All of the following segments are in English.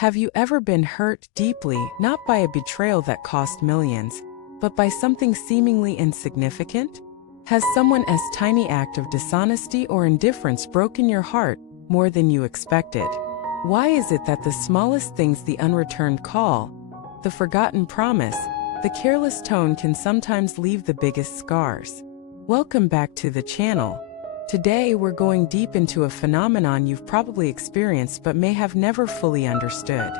Have you ever been hurt deeply, not by a betrayal that cost millions, but by something seemingly insignificant? Has someone as tiny act of dishonesty or indifference broken your heart more than you expected? Why is it that the smallest things, the unreturned call, the forgotten promise, the careless tone can sometimes leave the biggest scars? Welcome back to the channel. Today we're going deep into a phenomenon you've probably experienced but may have never fully understood.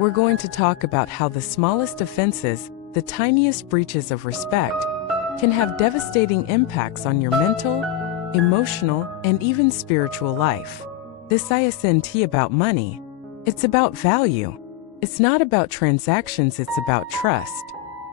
We're going to talk about how the smallest offenses, the tiniest breaches of respect, can have devastating impacts on your mental, emotional, and even spiritual life. This isn't about money. It's about value. It's not about transactions, it's about trust.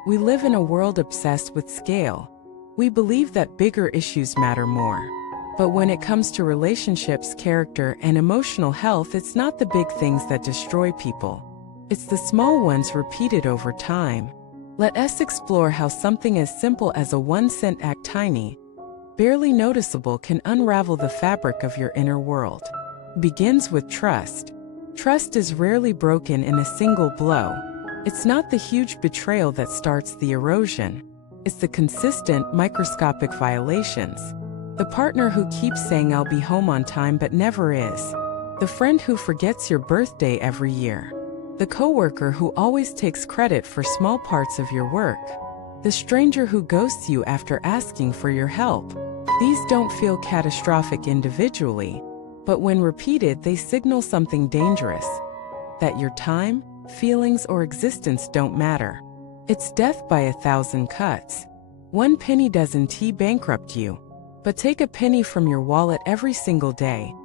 We live in a world obsessed with scale. We believe that bigger issues matter more. But when it comes to relationships, character, and emotional health, it's not the big things that destroy people. It's the small ones repeated over time. Let us explore how something as simple as a 1-cent act, tiny, barely noticeable, can unravel the fabric of your inner world. Begins with trust. Trust is rarely broken in a single blow. It's not the huge betrayal that starts the erosion. It's the consistent, microscopic violations. The partner who keeps saying "I'll be home on time" but never is. The friend who forgets your birthday every year. The coworker who always takes credit for small parts of your work. The stranger who ghosts you after asking for your help. These don't feel catastrophic individually, but when repeated, they signal something dangerous. That your time, feelings, or existence don't matter. It's death by 1,000 cuts. One penny doesn't bankrupt you. But take a penny from your wallet every single day,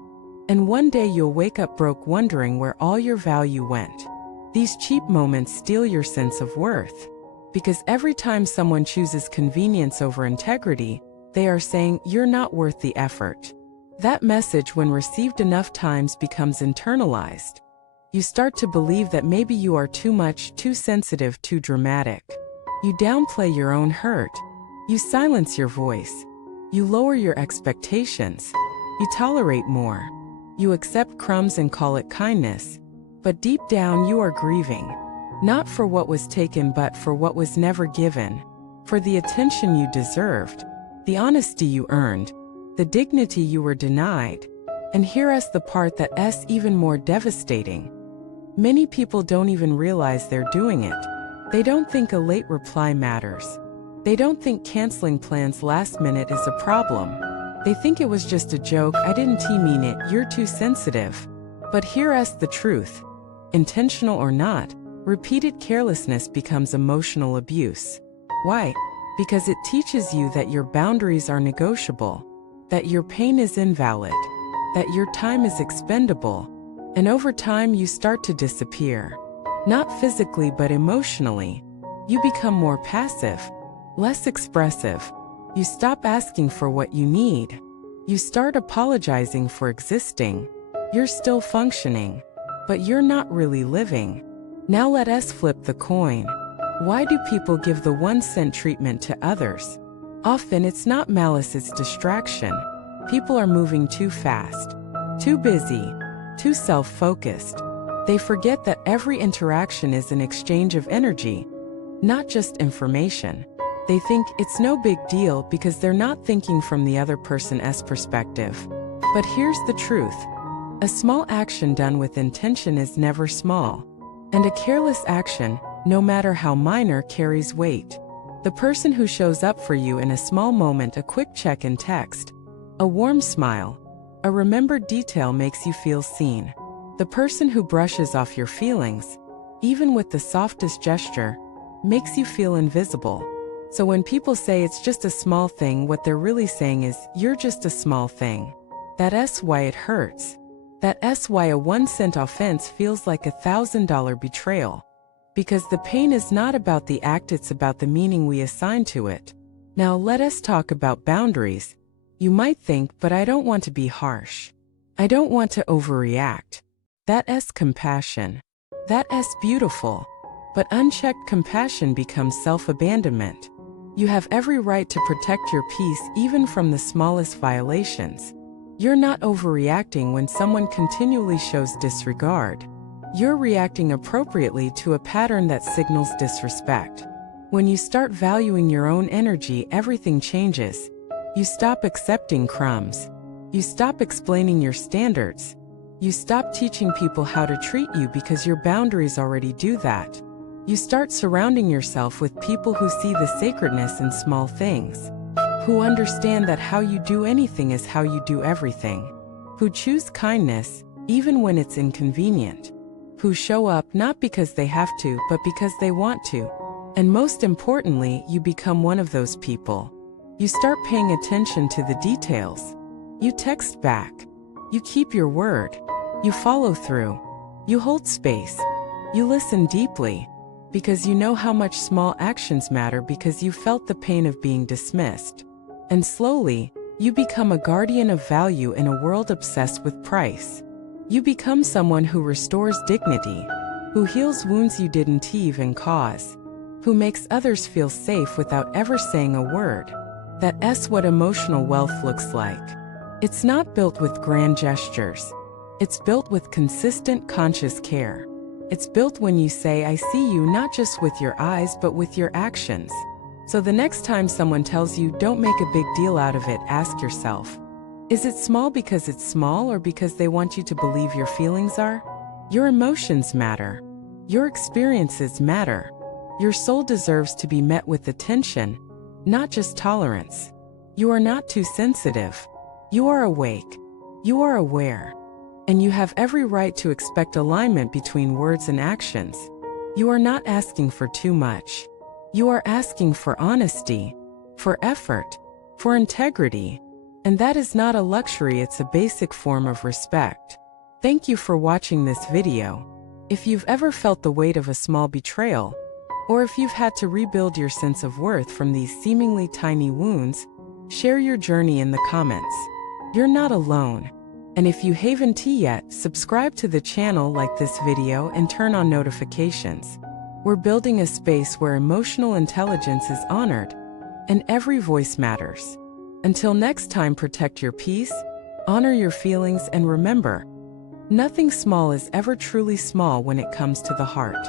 and one day you'll wake up broke, wondering where all your value went. These cheap moments steal your sense of worth. Because every time someone chooses convenience over integrity, they are saying you're not worth the effort. That message, when received enough times, becomes internalized. You start to believe that maybe you are too much, too sensitive, too dramatic. You downplay your own hurt. You silence your voice. You lower your expectations. You tolerate more. You accept crumbs and call it kindness. But deep down you are grieving. Not for what was taken, but for what was never given. For the attention you deserved. The honesty you earned. The dignity you were denied. And here's the part that's even more devastating. Many people don't even realize they're doing it. They don't think a late reply matters. They don't think canceling plans last minute is a problem. They think it was just a joke, "I didn't mean it, you're too sensitive." But here's the truth. Intentional or not, repeated carelessness becomes emotional abuse. Why? Because it teaches you that your boundaries are negotiable, that your pain is invalid, that your time is expendable. And over time you start to disappear. Not physically but emotionally. You become more passive. Less expressive. You stop asking for what you need. You start apologizing for existing. You're still functioning, but you're not really living. Now let us flip the coin. Why do people give the 1-cent treatment to others? Often it's not malice, it's distraction. People are moving too fast, too busy, too self-focused. They forget that every interaction is an exchange of energy, not just information. They think it's no big deal because they're not thinking from the other person's perspective. But here's the truth. A small action done with intention is never small. And a careless action, no matter how minor, carries weight. The person who shows up for you in a small moment, a quick check-in text, a warm smile, a remembered detail, makes you feel seen. The person who brushes off your feelings, even with the softest gesture, makes you feel invisible. So when people say it's just a small thing, what they're really saying is, you're just a small thing. That's why it hurts. That's why a 1-cent offense feels like $1,000 betrayal. Because the pain is not about the act, it's about the meaning we assign to it. Now let us talk about boundaries. You might think, but I don't want to be harsh. I don't want to overreact. That's compassion. That's beautiful. But unchecked compassion becomes self-abandonment. You have every right to protect your peace even from the smallest violations. You're not overreacting when someone continually shows disregard. You're reacting appropriately to a pattern that signals disrespect. When you start valuing your own energy, everything changes. You stop accepting crumbs. You stop explaining your standards. You stop teaching people how to treat you because your boundaries already do that. You start surrounding yourself with people who see the sacredness in small things, who understand that how you do anything is how you do everything, who choose kindness even when it's inconvenient, who show up not because they have to, but because they want to. And most importantly, you become one of those people. You start paying attention to the details. You text back. You keep your word. You follow through. You hold space. You listen deeply. Because you know how much small actions matter, because you felt the pain of being dismissed. And slowly, you become a guardian of value in a world obsessed with price. You become someone who restores dignity, who heals wounds you didn't even cause, who makes others feel safe without ever saying a word. That's what emotional wealth looks like. It's not built with grand gestures. It's built with consistent, conscious care. It's built when you say, I see you, not just with your eyes, but with your actions. So the next time someone tells you, don't make a big deal out of it, ask yourself, is it small because it's small, or because they want you to believe your feelings are? Your emotions matter. Your experiences matter. Your soul deserves to be met with attention, not just tolerance. You are not too sensitive. You are awake. You are aware. And you have every right to expect alignment between words and actions. You are not asking for too much. You are asking for honesty, for effort, for integrity. And that is not a luxury, it's a basic form of respect. Thank you for watching this video. If you've ever felt the weight of a small betrayal, or if you've had to rebuild your sense of worth from these seemingly tiny wounds, share your journey in the comments. You're not alone. And if you haven't yet, subscribe to the channel, like this video, and turn on notifications. We're building a space where emotional intelligence is honored, and every voice matters. Until next time, protect your peace, honor your feelings, and remember, nothing small is ever truly small when it comes to the heart.